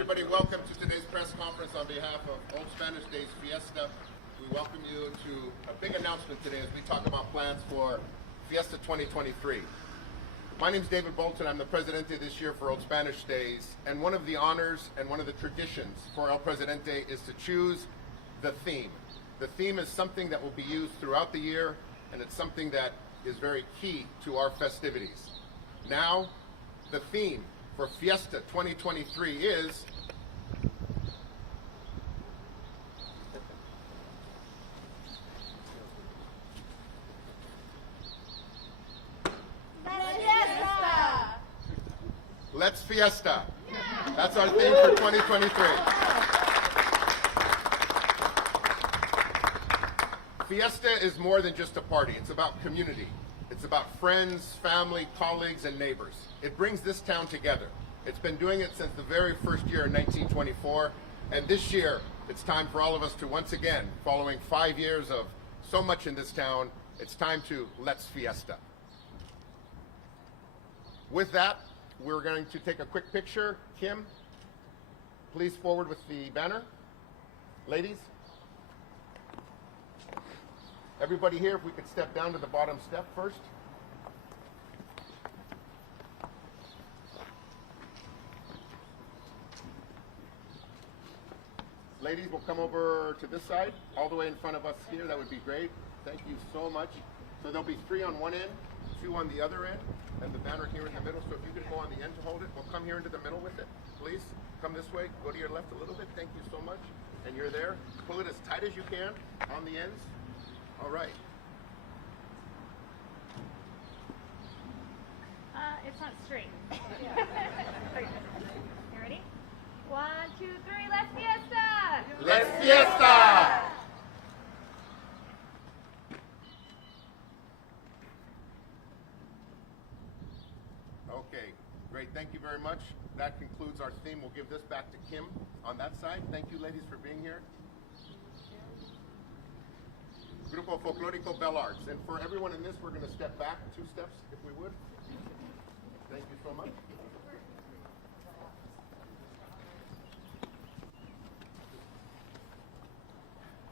Everybody, welcome to today's press conference on behalf of Old Spanish Days Fiesta. We welcome you to a big announcement today as we talk about plans for Fiesta 2023. My name is David Bolton. I'm the Presidente this year for Old Spanish Days, and one of the honors and one of the traditions for El Presidente is to choose the theme. The theme is something that will be used throughout the year, and it's something that is very key to our festivities. Now, the theme for Fiesta 2023 is Let's Fiesta. That's our theme for 2023. Fiesta is more than just a party. It's about community. It's about friends, family, colleagues, and neighbors. It brings this town together. It's been doing it since the very first year in 1924, and this year it's time for all of us to once again, following 5 years of so much in this town, it's time to Let's Fiesta. With that, we're going to take a quick picture. Kim, please forward with the banner. Ladies. Everybody here, if we could step down to the bottom step first. Ladies, we'll come over to this side, all the way in front of us here. That would be great. Thank you so much. So there'll be 3 on one end, 2 on the other end, and the banner here in the middle. So if you could go on the end to hold it, we'll come here into the middle with it, please. Come this way, go to your left a little bit. Thank you so much. And you're there. Pull it as tight as you can on the ends. All right. It's not straight. You ready? 1, 2, 3, let's Fiesta! Let's Fiesta! Okay, great. Thank you very much. That concludes our theme. We'll give this back to Kim on that side. Thank you, ladies, for being here. Grupo Folklórico Bell Arts. And for everyone in this, we're going to step back 2 steps, if we would. Thank you so much.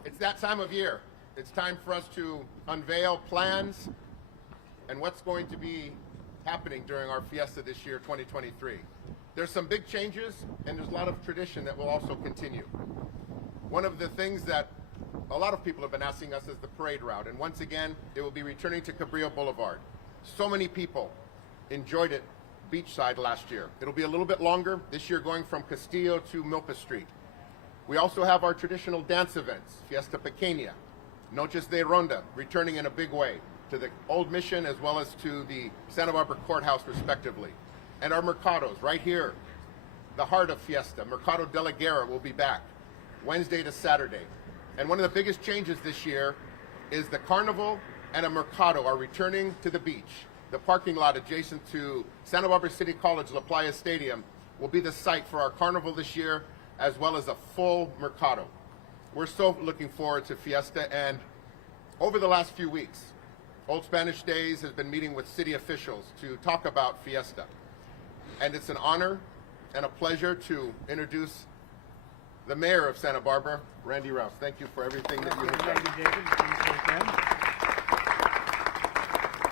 It's that time of year. It's time for us to unveil plans and what's going to be happening during our Fiesta this year, 2023. There's some big changes, and there's a lot of tradition that will also continue. One of the things that a lot of people have been asking us is the parade route, and once again, it will be returning to Cabrillo Boulevard. So many people enjoyed it beachside last year. It'll be a little bit longer, this year going from Castillo to Milpa Street. We also have our traditional dance events, Fiesta Pequeña, Noches de Ronda, returning in a big way to the Old Mission as well as to the Santa Barbara Courthouse, respectively. And our mercados, right here, the heart of Fiesta, Mercado de la Guerra will be back, Wednesday to Saturday. And one of the biggest changes this year is the Carnival and a Mercado are returning to the beach. The parking lot adjacent to Santa Barbara City College La Playa Stadium will be the site for our Carnival this year, as well as a full Mercado. We're so looking forward to Fiesta, and over the last few weeks, Old Spanish Days has been meeting with city officials to talk about Fiesta. And it's an honor and a pleasure to introduce the mayor of Santa Barbara, Randy Rouse. Thank you for everything that you have done. Thank you, David.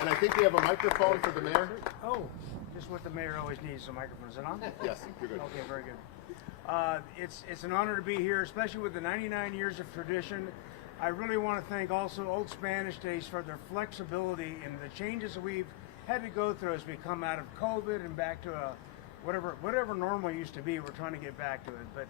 And I think we have a microphone for the mayor. Oh, just what the mayor always needs, a microphone. Is it on? Yes, you're good. Okay, very good. It's an honor to be here, especially with the 99 years of tradition. I really want to thank also Old Spanish Days for their flexibility and the changes that we've had to go through as we come out of COVID and back to whatever normal used to be. We're trying to get back to it. But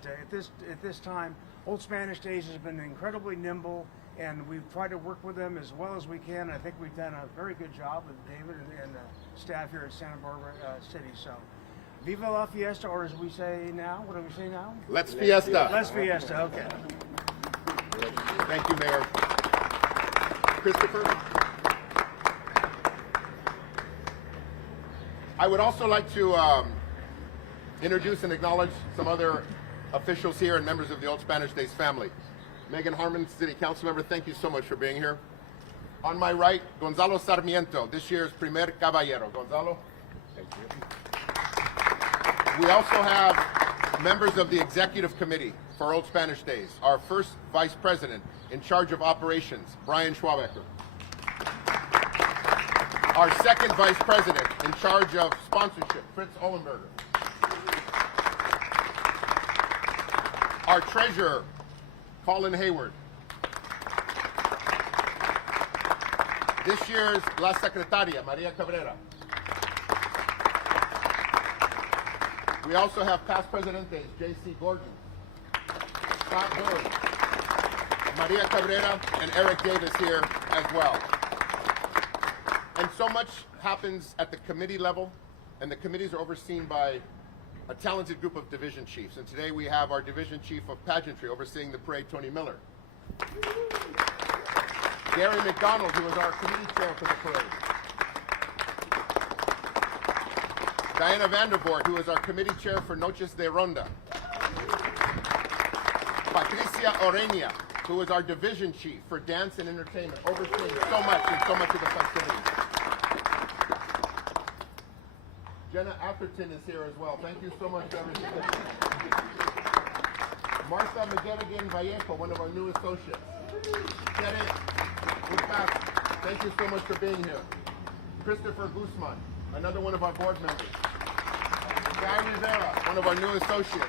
at this time, Old Spanish Days has been incredibly nimble, and we've tried to work with them as well as we can. I think we've done a very good job with David and the staff here at Santa Barbara City. So, Viva la Fiesta, or as we say now, what do we say now? Let's Fiesta. Let's Fiesta, okay. Thank you, Mayor. Christopher? I would also like to introduce and acknowledge some other officials here and members of the Old Spanish Days family. Megan Harmon, City Council member, thank you so much for being here. On my right, Gonzalo Sarmiento, this year's Primer Caballero. Gonzalo? Thank you. We also have members of the Executive Committee for Old Spanish Days. Our first Vice President in charge of operations, Brian Schwabecker. Our second Vice President in charge of sponsorship, Fritz Ohlenberger. Our Treasurer, Colin Hayward. This year's La Secretaria, Maria Cabrera. We also have past presidentes, J.C. Gordon, Scott Hood, Maria Cabrera, and Eric Davis here as well. And so much happens at the committee level, and the committees are overseen by a talented group of division chiefs. And today we have our division chief of pageantry overseeing the parade, Tony Miller. Gary McDonald, who is our committee chair for the parade. Diana Vandervoort, who is our committee chair for Noches de Ronda. Patricia Oreña, who is our division chief for dance and entertainment, overseeing so much and so much of the festivities. Jenna Atherton is here as well. Thank you so much for everything. Martha McGettigan Vallejo, one of our new associates. Tere Upas, thank you so much for being here. Christopher Guzman, another one of our board members. Guy Rivera, one of our new associates.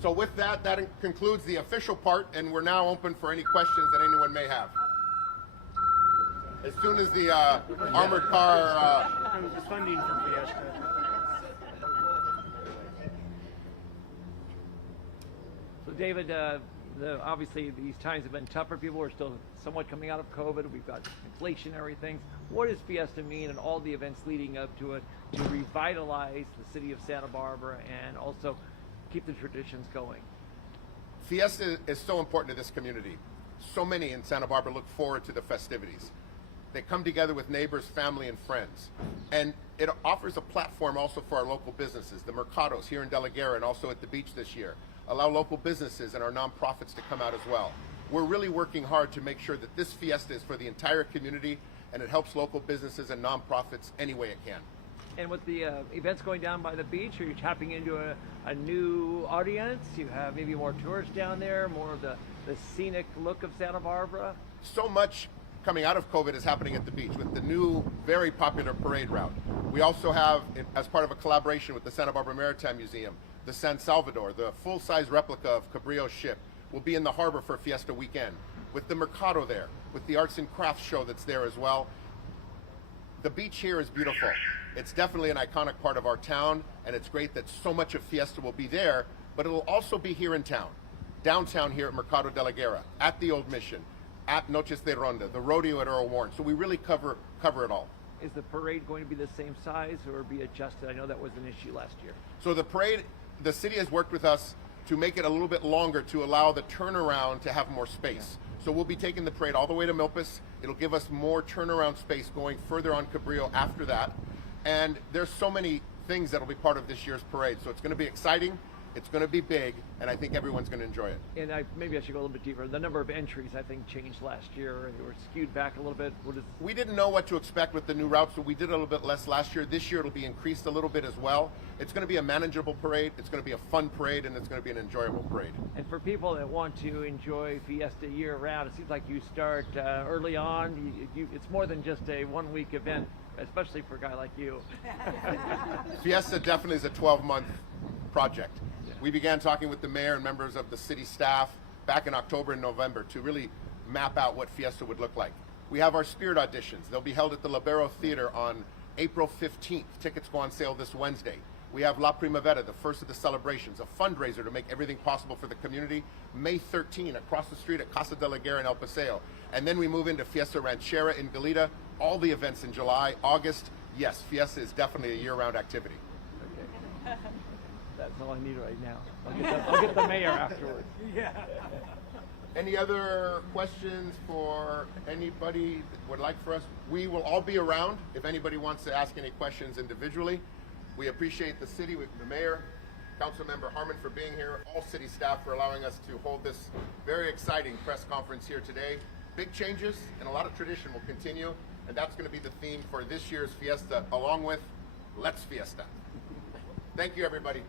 So with that, that concludes the official part, and we're now open for any questions that anyone may have. As soon as the armored car... The funding for Fiesta. So David, obviously these times have been tougher. People are still somewhat coming out of COVID. We've got inflationary things. What does Fiesta mean and all the events leading up to it to revitalize the city of Santa Barbara and also keep the traditions going? Fiesta is so important to this community. So many in Santa Barbara look forward to the festivities. They come together with neighbors, family, and friends. And it offers a platform also for our local businesses, the Mercados here in De La Guerra and also at the beach this year. Allow local businesses and our nonprofits to come out as well. We're really working hard to make sure that this Fiesta is for the entire community and it helps local businesses and nonprofits any way it can. And with the events going down by the beach, are you tapping into a new audience? You have maybe more tourists down there, more of the scenic look of Santa Barbara? So much coming out of COVID is happening at the beach with the new, very popular parade route. We also have, as part of a collaboration with the Santa Barbara Maritime Museum, the San Salvador, the full-size replica of Cabrillo's ship, will be in the harbor for Fiesta weekend, with the Mercado there, with the arts and crafts show that's there as well. The beach here is beautiful. It's definitely an iconic part of our town, and it's great that so much of Fiesta will be there, but it'll also be here in town, downtown here at Mercado de la Guerra, at the Old Mission, at Noches de Ronda, the rodeo at Earl Warren. So we really cover it all. Is the parade going to be the same size or be adjusted? I know that was an issue last year. So the parade, the city has worked with us to make it a little bit longer to allow the turnaround to have more space. So we'll be taking the parade all the way to Milpas. It'll give us more turnaround space going further on Cabrillo after that. And there's so many things that'll be part of this year's parade. So it's going to be exciting. It's going to be big, and I think everyone's going to enjoy it. And maybe I should go a little bit deeper. The number of entries, I think, changed last year. They were skewed back a little bit. We didn't know what to expect with the new route, so we did a little bit less last year. This year, it'll be increased a little bit as well. It's going to be a manageable parade. It's going to be a fun parade, and it's going to be an enjoyable parade. And for people that want to enjoy Fiesta year-round, it seems like you start early on. It's more than just a one-week event, especially for a guy like you. Fiesta definitely is a 12-month project. We began talking with the mayor and members of the city staff back in October and November to really map out what Fiesta would look like. We have our spirit auditions. They'll be held at the Libero Theater on April 15th. Tickets go on sale this Wednesday. We have La Primavera, the first of the celebrations, a fundraiser to make everything possible for the community, May 13 across the street at Casa de la Guerra in El Paseo. And then we move into Fiesta Ranchera in Goleta, all the events in July, August. Yes, Fiesta is definitely a year-round activity. Okay. That's all I need right now. I'll get the mayor afterwards. Yeah. Any other questions for anybody that would like for us? We will all be around if anybody wants to ask any questions individually. We appreciate the city, the mayor, Councilmember Harmon for being here, all city staff for allowing us to hold this very exciting press conference here today. Big changes and a lot of tradition will continue, and that's going to be the theme for this year's Fiesta, along with let's fiesta. Thank you, everybody.